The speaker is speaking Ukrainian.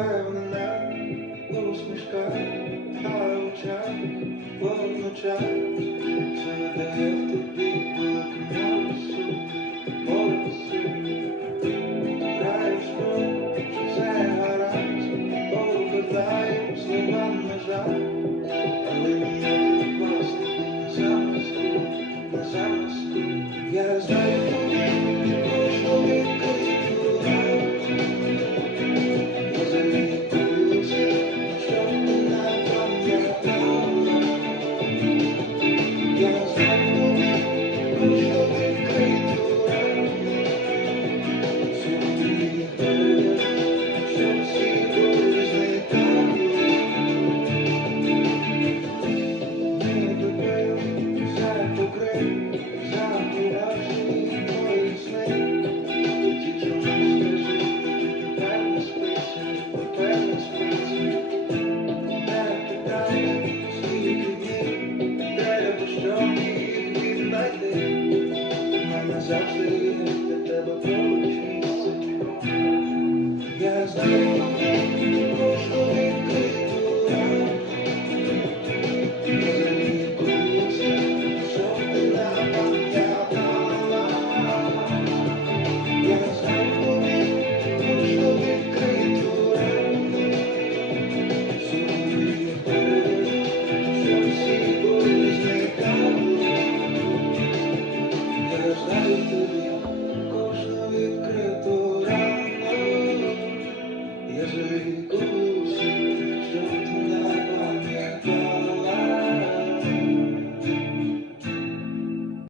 впевнена усмішка, та очах повночах, що надає в тобі великому болісу, граєш тут, що все гаразд, повертаєм словам на жаль, але ніяк власне замісту, на замісту я знаю. exactly if the devil told you. Yes,